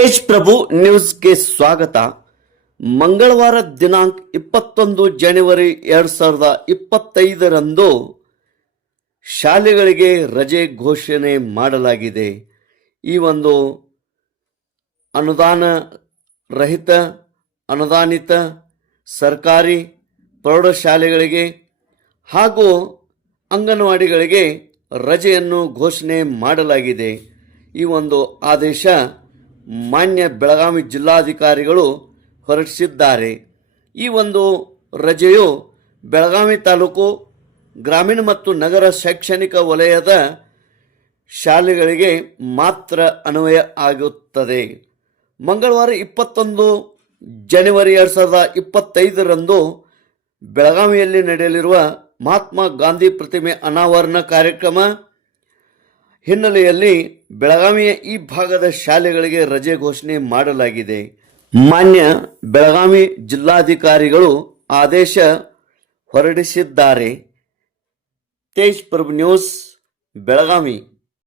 ತೇಜ್ ಪ್ರಭು ನ್ಯೂಸ್ಗೆ ಸ್ವಾಗತ. ಮಂಗಳವಾರ ದಿನಾಂಕ ಇಪ್ಪತ್ತೊಂದು ಜನವರಿ ಎರಡು ಸಾವಿರದ ಇಪ್ಪತ್ತೈದರಂದು ಶಾಲೆಗಳಿಗೆ ರಜೆ ಘೋಷಣೆ ಮಾಡಲಾಗಿದೆ. ಈ ಒಂದು ಅನುದಾನ ರಹಿತ, ಅನುದಾನಿತ, ಸರ್ಕಾರಿ ಪ್ರೌಢಶಾಲೆಗಳಿಗೆ ಹಾಗೂ ಅಂಗನವಾಡಿಗಳಿಗೆ ರಜೆಯನ್ನು ಘೋಷಣೆ ಮಾಡಲಾಗಿದೆ. ಈ ಒಂದು ಆದೇಶ ಮಾನ್ಯ ಬೆಳಗಾವಿ ಜಿಲ್ಲಾಧಿಕಾರಿಗಳು ಹೊರಡಿಸಿದ್ದಾರೆ. ಈ ಒಂದು ರಜೆಯು ಬೆಳಗಾವಿ ತಾಲೂಕು ಗ್ರಾಮೀಣ ಮತ್ತು ನಗರ ಶೈಕ್ಷಣಿಕ ವಲಯದ ಶಾಲೆಗಳಿಗೆ ಮಾತ್ರ ಅನ್ವಯ ಆಗುತ್ತದೆ. ಮಂಗಳವಾರ ಇಪ್ಪತ್ತೊಂದು ಜನವರಿ ಎರಡು ಸಾವಿರದ ಇಪ್ಪತ್ತೈದರಂದು ಬೆಳಗಾವಿಯಲ್ಲಿ ನಡೆಯಲಿರುವ ಮಹಾತ್ಮ ಗಾಂಧಿ ಪ್ರತಿಮೆ ಅನಾವರಣ ಕಾರ್ಯಕ್ರಮ ಹಿನ್ನೆಲೆಯಲ್ಲಿ ಬೆಳಗಾವಿಯ ಈ ಭಾಗದ ಶಾಲೆಗಳಿಗೆ ರಜೆ ಘೋಷಣೆ ಮಾಡಲಾಗಿದೆ. ಮಾನ್ಯ ಬೆಳಗಾವಿ ಜಿಲ್ಲಾಧಿಕಾರಿಗಳು ಆದೇಶ ಹೊರಡಿಸಿದ್ದಾರೆ. ತೇಜ್ ಪ್ರಭು ನ್ಯೂಸ್, ಬೆಳಗಾವಿ.